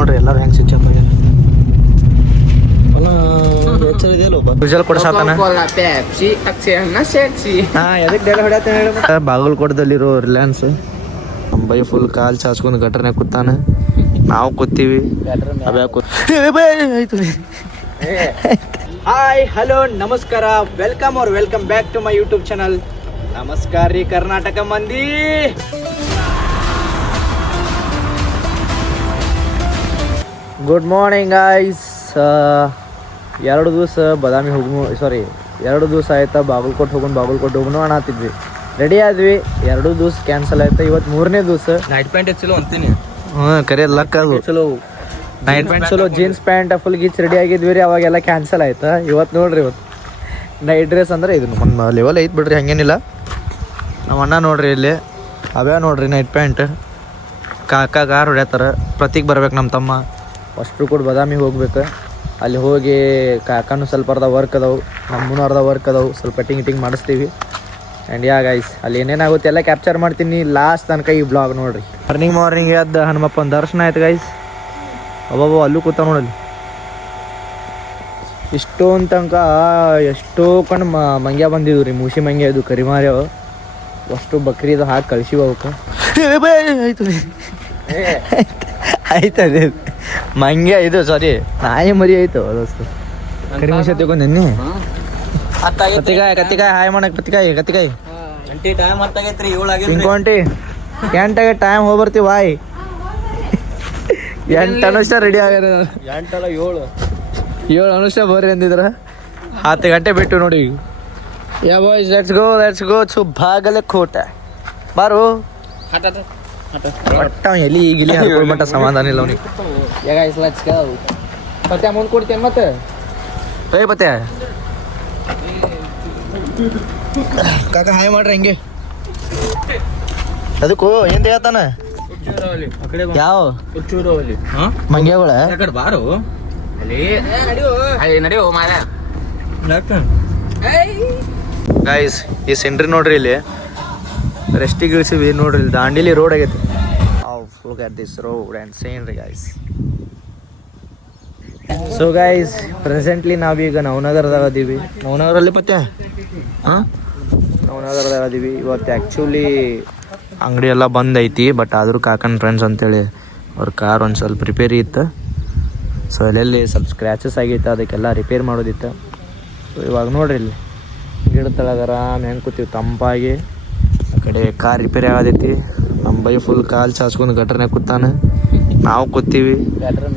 ನೋಡ್ರಿ ಎಲ್ಲರೂ ಹೆಂಗ್ ಸ್ವಿಚ್ ಆಫ್ ಆಗ್ಯಾರ. ವಿಜಲ್ ಕೊಡ್ಸಾತಾನ. ಬಾಗಲಕೋಟದಲ್ಲಿರೋ ರಿಲಯನ್ಸ್ ಬೈ ಫುಲ್ ಕಾಲ್ ಚಾಚ್ಕೊಂಡು ಗಟ್ರನ್ಯಾಗ ಕೂತಾನ. ನಾವು ಕೂತೀವಿ. ಹಾಯ್ ಹಲೋ ನಮಸ್ಕಾರ, welcome or welcome back to my YouTube channel. ನಮಸ್ಕಾರ ರೀ ಕರ್ನಾಟಕ ಮಂದಿ. Good morning guys. 2 ದಿವಸ ಬಾದಾಮಿ ಹೋಗ್ನು, ಸಾರಿ 2 ದಿವಸ ಆಯ್ತಾ ಬಾಗಲಕೋಟೆ ಹೋಗೋಣ ಅನ್ನತ್ತಿದ್ವಿ. ರೆಡಿ ಆದ್ವಿ, 2 ದಿವಸ ಕ್ಯಾನ್ಸಲ್ ಆಯ್ತಾ. ಇವತ್ತು 3ನೇ ದಿವಸ. ನೈಟ್ ಪ್ಯಾಂಟ್ ಚಲೋ ಅಂತೀನಿ. ಕರೆ ಲಕ್ ಅದು ಚಲೋ. ನೈಟ್ ಪ್ಯಾಂಟ್ ಚಲೋ, ಜೀನ್ಸ್ ಪ್ಯಾಂಟ್ ಫುಲ್ ಗೀಚ್ ರೆಡಿ ಆಗಿದ್ವಿ ರೀ, ಅವಾಗೆಲ್ಲ ಕ್ಯಾನ್ಸಲ್ ಆಯ್ತಾ. ಇವತ್ತು ನೋಡ್ರಿ, ಇವತ್ತು ನೈಟ್ ಡ್ರೆಸ್ ಅಂದ್ರೆ ಇದು ಒಂದು ಲೆವೆಲ್ ಐತೆ ಬಿಡ್ರಿ, ಹಂಗೇನಿಲ್ಲ. ನಮ್ಮ ಅಣ್ಣ ನೋಡ್ರಿ ಇಲ್ಲಿ ಅವೇ ನೋಡ್ರಿ ನೈಟ್ ಪ್ಯಾಂಟ್. ಕಾರ್ ಹೊಡ್ಯಾತಾರ. ಪ್ರತೀಕ್ ಬರ್ಬೇಕು ನಮ್ಮ ತಮ್ಮ. ಅಷ್ಟು ಕೂಡ ಬಾದಾಮಿಗೆ ಹೋಗ್ಬೇಕು. ಅಲ್ಲಿ ಹೋಗಿ ಕಾಕಾನು ಸ್ವಲ್ಪ ಅರ್ಧ ವರ್ಕ್ ಅದಾವು, ನಮ್ಮೂ ಅರ್ಧ ವರ್ಕ್ ಅದಾವು. ಸ್ವಲ್ಪ ಕಟಿಂಗ್ ಮಾಡಿಸ್ತೀವಿ. ಆ್ಯಂಡ್ ಯಾ ಗೈಸ್, ಅಲ್ಲಿ ಏನೇನಾಗುತ್ತೆ ಎಲ್ಲ ಕ್ಯಾಪ್ಚರ್ ಮಾಡ್ತೀನಿ ಲಾಸ್ಟ್ ತನಕ ಈ ಬ್ಲಾಗ್ ನೋಡ್ರಿ. ಮಾರ್ನಿಂಗ್ ಎದ್ದು ಹನುಮಪ್ಪನ ದರ್ಶನ ಆಯ್ತು ಗೈಸ್. ಅಬ್ಬಬ್ಬ ಅಲ್ಲೂ ಕೂತ ನೋಡಲ್ಲಿ. ಇಷ್ಟೊಂದು ತನಕ ಎಷ್ಟೋ ಕಣ್ಣು ಮಂಗ್ಯ ಬಂದಿದ್ವು ರೀ, ಮೂಸಿ ಮಂಗ್ಯ ಇದು ಕರಿಮಾರ್ಯವು. ಅಷ್ಟು ಬಕ್ರೀದು ಹಾಕಿ ಕಳ್ಸಿವ ಅವಕ್ಕೆ. ಆಯ್ತದೆ ಮಂಗ್ಯ ಇದು, ಸಾರಿ ನಾಯಿ ಮರಿ ಆಯ್ತು ದೋಸ್ತು. ಕರಿಮೂಸಿ ತಗೊಂಡು ನೆನ್ನೆ ಕತ್ತಿಕಾಯಿ ಹಾಯ್ ಮಾಡಕ್ ಕತ್ತಿಕಾಯಿ ಹಿಂಕೊಂಟಿ ಎಂಟಾಗ ಟೈಮ್ ಹೋಗ್ಬರ್ತೀವಿ. ವಾಯ್ 8 ಅನುಷ್ಠ ರೆಡಿ ಆಗ್ಯಾರ. 7 ಅನುಷ್ಠ ಬರ್ರಿ ಅಂದಿದ್ರ. 10 ಗಂಟೆ ಬಿಟ್ಟು ನೋಡಿ. Yeah boys, let's go to Bagalkot. ಬಾರು ಒಟ್ಟ ಎಲ್ಲಿ ಈಗಿಲಿ ಹಾಕೊಳ್ಮಟ್ಟ ಸಮಾಧಾನ ಇಲ್ಲ ಅವನಿಗೆ. Yeah guys, let's go. ಪತ್ತೆ ಅಮೌಂಟ್ ಕೊಡ್ತೇನೆ ಮತ್ತೆ. ಪತ್ತೆ ಕಾಕ ಹಾಯ್ ಮಾಡ್ರಿ ಹಂಗೆ. ಅದಕ್ಕೂ ಏನ್ ಹೇಳ್ತಾನ ಯಾವ ಮಂಗ್ಯಗಳ ಬಾರು ಗೈಸ್. ಈ ಸೆಂಟ್ರಿ ನೋಡ್ರಿ, ಇಲ್ಲಿ ರೆಸ್ಟಿಗೆ ಇಳಿಸಿವಿ ನೋಡ್ರಿ. ಇಲ್ಲಿ ದಾಂಡೇಲಿ ರೋಡ್ ಆಗೈತಿ. Look at this road and scenery guys. So guys, presently ನಾವೀಗ ನವನಗರದಾಗ ಅದೀವಿ. ನವನಗರಲ್ಲಿ ಪತ್ತೆ ನವನಗರದಾಗ ಅದೀವಿ ಇವತ್ತು. ಆ್ಯಕ್ಚುಲಿ ಅಂಗಡಿ ಎಲ್ಲ ಬಂದ್ ಐತಿ, ಬಟ್ ಆದರೂ ಕಾಕನ ಫ್ರೆಂಡ್ಸ್ ಅಂತೇಳಿ ಅವ್ರ ಕಾರ್ ಒಂದು ಸ್ವಲ್ಪ ರಿಪೇರಿ ಇತ್ತು. ಸೊ ಅಲ್ಲೆಲ್ಲಿ ಸ್ವಲ್ಪ ಸ್ಕ್ರ್ಯಾಚಸ್ ಆಗಿತ್ತು, ಅದಕ್ಕೆಲ್ಲ ರಿಪೇರ್ ಮಾಡೋದಿತ್ತು. ಸೊ ಇವಾಗ ನೋಡ್ರಿ ಇಲ್ಲಿ ಗಿಡ ತಳಗರ ಹೆಂಗೆ ಕೂತೀವಿ ತಂಪಾಗಿ. ಆ ಕಡೆ ಕಾರ್ ರಿಪೇರಿ ಆಗೋದೈತಿ. ನಮ್ಮ ಬೈ ಫುಲ್ ಕಾಲು ಚಾಚ್ಕೊಂಡು ಗಟ್ರನ್ಯಾಗ ಕೂತಾನ. ನಾವು ಕೂತೀವಿ,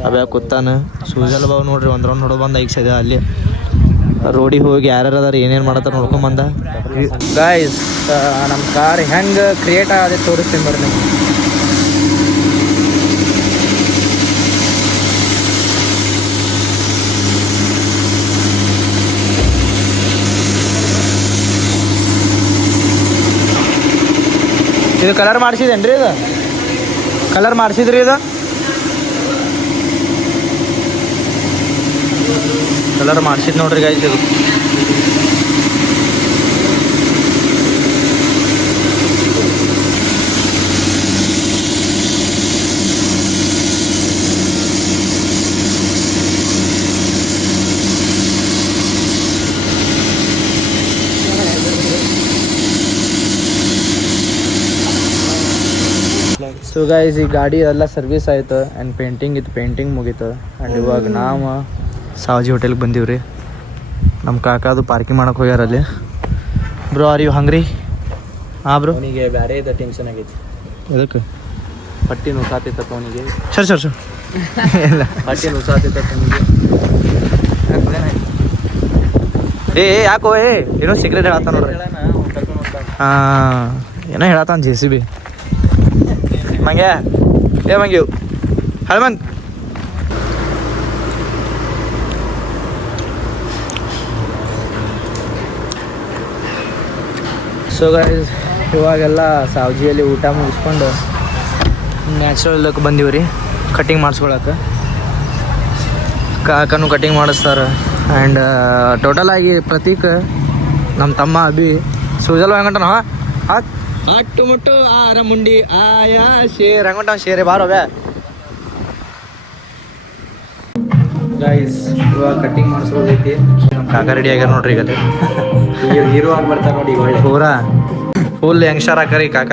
ಅವ್ಯಾಗ ಕೂತಾನ. ಸೂಜಲ್ ಬಾವು ನೋಡ್ರಿ ಒಂದು ರೌಂಡ್ ನೋಡೋ ಬಂದ. ಈಗ ಸದ್ಯ ಅಲ್ಲಿ ರೋಡಿಗೆ ಹೋಗಿ ಯಾರ್ಯಾರು ಅದಾರ ಏನೇನು ಮಾಡತ್ತಾರ ನೋಡ್ಕೊಂಬಂದ. ಗಾಯ್ಸ್, ನಮ್ಮ ಕಾರ್ ಹೆಂಗೆ ಕ್ರಿಯೇಟ್ ಆಗೋದೇ ತೋರಿಸ್ತೀನಿ ಬರ್ರಿ ನಿಮ್ಗೆ. ಇದು ಕಲರ್ ಮಾಡಿಸಿದೇನ್ರಿ? ಇದು ಕಲರ್ ಮಾಡಿಸಿದ್ರಿ? ಇದು ಕಲರ್ ಮಾಡಿಸಿದ್ ನೋಡ್ರಿ ಗೈಸ್. ಇದು ಸೊ ಗೈಸ್, ಈ ಗಾಡಿ ಎಲ್ಲ ಸರ್ವಿಸ್ ಆಯ್ತು ಆ್ಯಂಡ್ ಪೇಂಟಿಂಗ್ ಇತ್ತು, ಪೇಂಟಿಂಗ್ ಮುಗೀತು. ಆ್ಯಂಡ್ ಇವಾಗ ನಾವು ಸಾವಜಿ ಹೋಟೆಲ್ಗೆ ಬಂದೀವಿ ರೀ. ನಮ್ಮ ಕಾಕಾದು ಪಾರ್ಕಿಂಗ್ ಮಾಡಕ್ಕೆ ಹೋಗ್ಯಾರ ಅಲ್ಲಿ. ಬ್ರೋ, ಆರ್ ಯು ಹಂಗ್ರಿ? ಹಾಂ ಬ್ರೋ. ಅವನಿಗೆ ಬೇರೆ ಇದು ಟೆನ್ಷನ್ ಆಗೈತಿ. ಅದಕ್ಕೆ ಪಟ್ಟಿ ನುಸಾತಿತ್ತ ಅವನಿಗೆ. ಸರ್ ಇಲ್ಲ, ಪಟ್ಟಿ ನುಸಾತಿತ್ತ ಅವನಿಗೆ. ಏ ಯಾಕೋ ಏನೋ ಸೀಕ್ರೆಟ್ ಹೇಳತ್ತ ನೋಡ್ರಿ. ಹಾಂ, ಏನೋ ಹೇಳತ್ತಾನ JCB ಮಂಗ್ಯ. ಮಂಗ್ಯು ಹನುಮಂತ್. ಸೊ ಗೈಸ್, ಇವಾಗೆಲ್ಲ ಸಾವಜಿಯಲ್ಲಿ ಊಟ ಮುಗಿಸ್ಕೊಂಡು ನ್ಯಾಚುರಲ್ ಲುಕ್ ಬಂದೀವಿ ರೀ ಕಟಿಂಗ್ ಮಾಡಿಸ್ಕೊಳಕ್ಕೆ. ಕಾಕನು ಕಟಿಂಗ್ ಮಾಡಿಸ್ತಾರೆ. ಆ್ಯಂಡ್ ಟೋಟಲ್ ಆಗಿ ಪ್ರತೀಕ್, ನಮ್ಮ ತಮ್ಮ ಅಭಿ, ಸೂಜಲ್ ಹೆಂಗಂಟನ ಹಟ್ಟು ಮುಟ್ಟು ಆರ ಮುಂಡಿ ಆಯಾ ಶೇರ್ ಹಂಗಂಟ ಶೇರೆ ಬಾರೋ ಬೇ. ಗೈಸ್ ಇವಾಗ ಕಟ್ಟಿಂಗ್ ಮಾಡಿಸ್ಬೋದೈತಿ. ನಮ್ಮ ಕಾಕ ರೆಡಿ ಆಗ್ಯಾರ ನೋಡ್ರಿ ಈಗ ಹೀರೋ ಆಗಿ ಬರ್ತಾರೆ ನೋಡಿ ಒಳ್ಳೆ ಪೂರಾ ಫುಲ್ ಯಂಗ್ಸ್ಟರ್ ಹಾಕರಿ ಕಾಕ.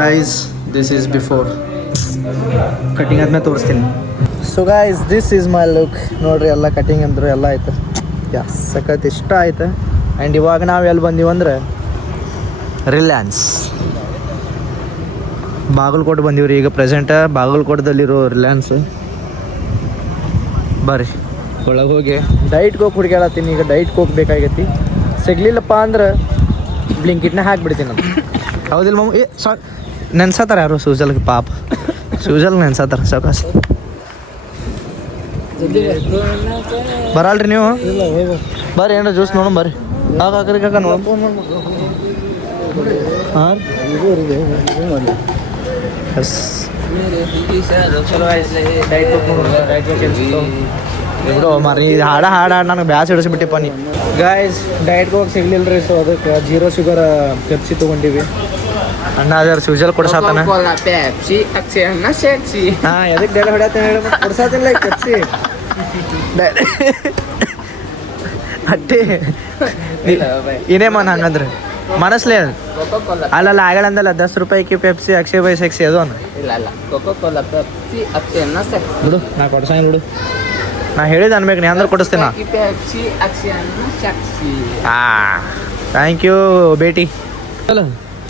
Guys this is before cutting ಆದ್ಮೇಲೆ ತೋರಿಸ್ತೀನಿ. So guys this is my look ನೋಡ್ರಿ. ಎಲ್ಲ ಕಟಿಂಗ್ ಅಂದ್ರು ಎಲ್ಲ ಆಯ್ತು. ಸಖತ್ ಇಷ್ಟ ಆಯ್ತು. ಆ್ಯಂಡ್ ಇವಾಗ ನಾವು ಎಲ್ಲಿ ಬಂದೀವಂದ್ರೆ ರಿಲಯನ್ಸ್ ಬಾಗಲಕೋಟೆ ಬಂದೀವ್ರಿ. ಈಗ ಪ್ರೆಸೆಂಟ್ ಬಾಗಲಕೋಟದಲ್ಲಿರೋ ರಿಲಯನ್ಸ್. ಬರ್ರಿ ಒಳಗೆ ಹೋಗಿ ಡೈಟ್ ಕೋಕ್ ಹುಡುಗಾಡತ್ತೀನಿ. ಈಗ ಡೈಟ್ ಕೋಕ್ ಬೇಕಾಗೈತಿ. ಸಿಗ್ಲಿಲ್ಲಪ್ಪ ಅಂದ್ರೆ ಬ್ಲಿಂಕಿಟ್ನ ಹಾಕ್ಬಿಡ್ತೀನಿ ನಾನು. ಹೌದಿಲ್ಲ ಮಮ್ಮ? ನೆನ್ಸತ್ತಾರ ಯಾರು ಸೂಜಲ್ಗೆ ಪಾಪ ಸೂಜಲ್ ನೆನ್ಸತ್ತಾರ ಸಾಕಾಸ್. ಬರಲ್ರಿ ನೀವು ಬರ್ರಿ ಏನಾರ ಜ್ಯೂಸ್ ನೋಡೋಣ ಬರ್ರಿ. ಹಾಕ್ರಿ ಕಾಕ ನೋಡ. ಹಾಂ ಎಸ್ ಇಬ್ರು ಮಾರಿ ಹಾಡ ನನಗೆ ಬ್ಯಾಸ್ ಹಿಡಿಸ್ಬಿಟ್ಟಿಪ್ಪ ನೀ. ಗಾಯ್ಸ್ ಡೈಟ್ ಕೋಕ್ ಸಿಗ್ಲಿಲ್ಲ ರೀ. ಸೊ ಅದಕ್ಕೆ 0 ಶುಗರ್ ಪೆಪ್ಸಿ ತೊಗೊಂಡಿವಿ. ಅಣ್ಣ ಅದ್ರ ಸೂಜಲ್ ಕೊಡ್ಸಾತಾನ. ಹಾಂ ಎದಕ್ಕೆ ಡೈಲಿ ಹೊಡ್ಯಾತೇನೆ ಹೇಳಿ ಕೊಡ್ಸಾತಿಲ್ಲ ಈಗ ಪೆಪ್ಸಿ ಅಟ್ಟೆ ಏನೇ ಮನ ಹಂಗಂದ್ರೆ ಮನಸ್ಲೇ ಅಲ್ಲಲ್ಲ ಆಗಲ್ಲ ಅಂದಲ್ಲ 10 ರೂಪಾಯಿಗೆ ಪೆಪ್ಸಿ ಅಕ್ಷಯ ಬೈ ಸೆಕ್ಸಿ ಅದು ಬಿಡು. ನಾ ಕೊಡ್ಸಂಗಿಲ್ಲ ಬಿಡು. ನಾ ಹೇಳಿದ ಅನ್ಬೇಕು ನೀ ಅಂದ್ರೆ ಕೊಡಿಸ್ತೀನಿ. ಹಾಂ ಥ್ಯಾಂಕ್ ಯು ಬೇಟಿ. ಅಲ್ಲ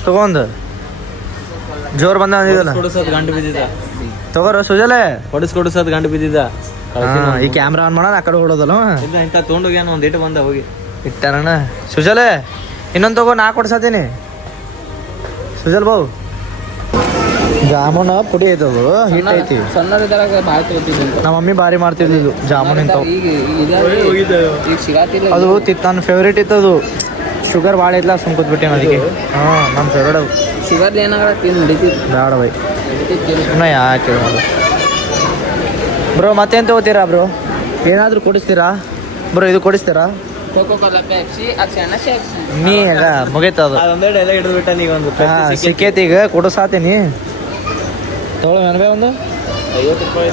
ತಗೊಂಡು ಜೋರು ಬಂದ ಗಂಟು ಬಿದ್ದಿದ್ದ ತಗೋರ ಸುಜಲೆ ಕೊಡಿಸ್ಕೊಡಿಸೋದು ಗಂಟು ಬಿದ್ದಿದ್ದ. ಈ ಕ್ಯಾಮ್ರಾ ಆನ್ ಮಾಡೋಣ ಆ ಕಡೆ ಹೊಡೋದಲ್ಲ ಇಂಥ ತೊಗೊಂಡೋಗ್ಯಾನ ಒಂದು ಏಟು ಬಂದ ಹೋಗಿ ಇಟ್ಟಾರಣ್ಣ. ಸುಜಲೆ ಇನ್ನೊಂದು ತಗೋ ನಾ ಕೊಡ್ಸತೀನಿ. ಸುಜಲ್ ಬಾವು ಜಾಮೂನ್ ಪುಡಿ ಐತದು ಹಿಟ್ ಐತಿ. ನಮ್ಮ ಮಮ್ಮಿ ಭಾರಿ ಮಾಡ್ತಿದ್ದಿದ್ದು ಜಾಮೂನ್ ಇಂಥವು. ಅದು ನನ್ನ ಫೇವ್ರೇಟ್ ಇತ್ತದು. ಶುಗರ್ ಭಾಳ ಐತ್ಲ ಸುಮ್ ಕೂತ್ಬಿಟ್ಟೇನು ಅದಕ್ಕೆ. ಹಾಂ ನಮ್ಮ ಫೇವ್ರೇಟ್ ಅವು. ಶುಗರ್ ಬೇಡ ಬೈ ಸುಮ್ಮನೆ ಯಾಕೆ ಬ್ರೋ. ಮತ್ತೇನು ತಗೋತೀರಾ ಬ್ರೋ? ಏನಾದರೂ ಕೊಡಿಸ್ತೀರಾ ಬ್ರೋ? ಇದು ಕೊಡಿಸ್ತೀರಾ? ನೀ ಈಗ ಮುಗೀತದು ಸಿಕ್ಕೇತಿ. ಈಗ ಕೊಡಿಸಾತೀನಿ ತಗೊಳ್ಳೋ ನನಬೇ ಒಂದು 50 ರೂಪಾಯಿ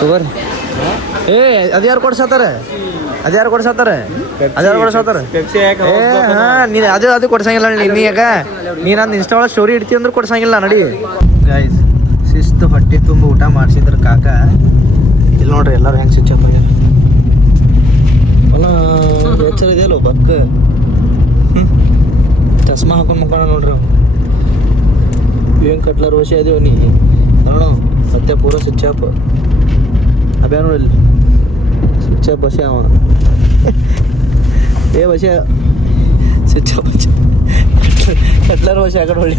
ತಗೋರಿ. ಏ ಅದ್ಯಾರು ಕೊಡ್ಸತ್ತಾರ? ಅದ್ಯಾರು ಕೊಡ್ಸತ್ತಾರ? ಹಾಂ ನೀನು ಅದು ಕೊಡ್ಸಂಗಿಲ್ಲ. ನೀ ಯಾಕ ನೀ ನಂದು ಇನ್ಸ್ಟಾ ಒಳಗೆ ಸ್ಟೋರಿ ಇಡ್ತೀವಿ ಅಂದ್ರೆ ಕೊಡ್ಸಂಗಿಲ್ಲ ನಡಿ. ಗೈಸ್ ಶಿಸ್ತು ಹೊಟ್ಟೆ ತುಂಬ ಊಟ ಮಾಡಿಸಿದ್ರು ಕಾಕ. ಇಲ್ಲಿ ನೋಡ್ರಿ ಎಲ್ಲರೂ ಹೆಂಗೆ ಸ್ವಿಚ್ ಆಫ್ ಆಗ್ಯಾರ. ಅಲ್ಲ ಎಚ್ಚರ ಇದೆಯಲ್ಲ ಬಕ್ಕ ಚಸ್ಮಾ ಹಾಕೊಂಡು ಮಕ್ಕಳ ನೋಡ್ರಿ. ಏನು ಕಟ್ಲರ್ ವರ್ಷ ಇದೀವ ನೀ ನೋಡ ಸತ್ಯ ಪೂರ ಸ್ವಿಚ್ ಆಫ್. ಅಬ್ಯಾ ನೋಡಿಲ್ಲ ಸ್ವಿಚ್ ಆಫ್ ಬಸ್ ಅವ. ಏ ಬಸ್ ಸ್ವಿಚ್ ಆಫ್ ಕಟ್ಲರ್ ವರ್ಷ ಆ ಕಡೆ ಹೊಳ್ಳಿ.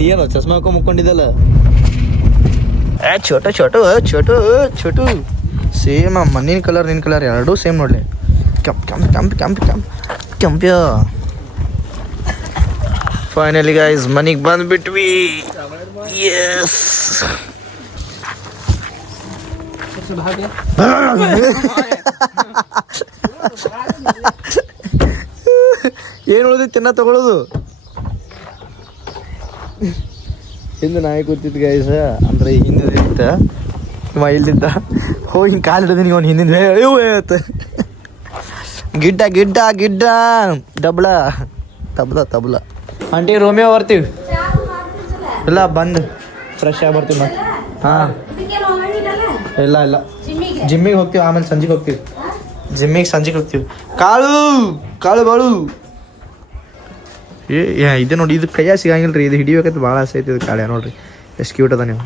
ನೀನು ಚಸ್ಮಾ ಹಾಕೊಂಡು ಮುಕ್ಕೊಂಡಿದ್ದಲ್ಲ. ಚೋಟು ಚೋಟು ಚೋಟು ಚೋಟು ಸೇಮ್ ಮಣ್ಣಿನ ಕಲರ್ ನಿನ್ನ ಕಲರ್ ಎರಡೂ ಸೇಮ್ ನೋಡಲಿ. ಕೆಂಪ್ಯ ಫೈನಲಿ ಗೈಸ್ ಮನೆಗೆ ಬಂದ್ಬಿಟ್ವಿ. ಎಸ್ ಏನು ಉಳಿದೈತಿ ತಿನ್ನ ತಗೊಳ್ಳೋದು. ಹಿಂದೆ ನಾಯಿ ಕೂತಿದ್ದು ಗೈಸ್. ಅಂದ್ರೆ ಹಿಂದೆ ಇತ್ತ ಇಲ್ದಿದ್ದ ಹೋಗಿ ಹಿಂಗೆ ಕಾಲು ಹಿಡಿದು ಅವ್ನು ಹಿಂದಿಂದ ಹೇಳುತ್ತ ಗಿಡ್ಡ ಗಿಡ್ಡ ಗಿಡ್ಡ ಡಬ್ಳ ತಬ್ಲ ಆಂಟಿ ರೋಮಿಯೋ ಬರ್ತೀವಿ. ಇಲ್ಲ ಬಂದು ಫ್ರೆಶ್ ಆಗಿ ಬರ್ತೀವಿ ಮತ್ತೆ. ಹಾಂ ಇಲ್ಲ ಜಿಮ್ಮಿಗೆ ಹೋಗ್ತೀವಿ. ಆಮೇಲೆ ಸಂಜೆಗೆ ಹೋಗ್ತೀವಿ. ಸಂಜೆಗೆ ಹೋಗ್ತೀವಿ. ಕಾಳು ಬಾಳು ಏ ಇದೆ ನೋಡಿ. ಇದು ಕೈಯಾಗ ಸಿಗಂಗಿಲ್ಲ ರೀ. ಇದು ಹಿಡಿಬೇಕಂತ ಭಾಳ ಆಸೆ ಐತಿ. ಇದು ಕಾಳೆ ನೋಡ್ರಿ ಎಷ್ಟು ಕ್ಯೂಟ್ ಅದ ನೀವು.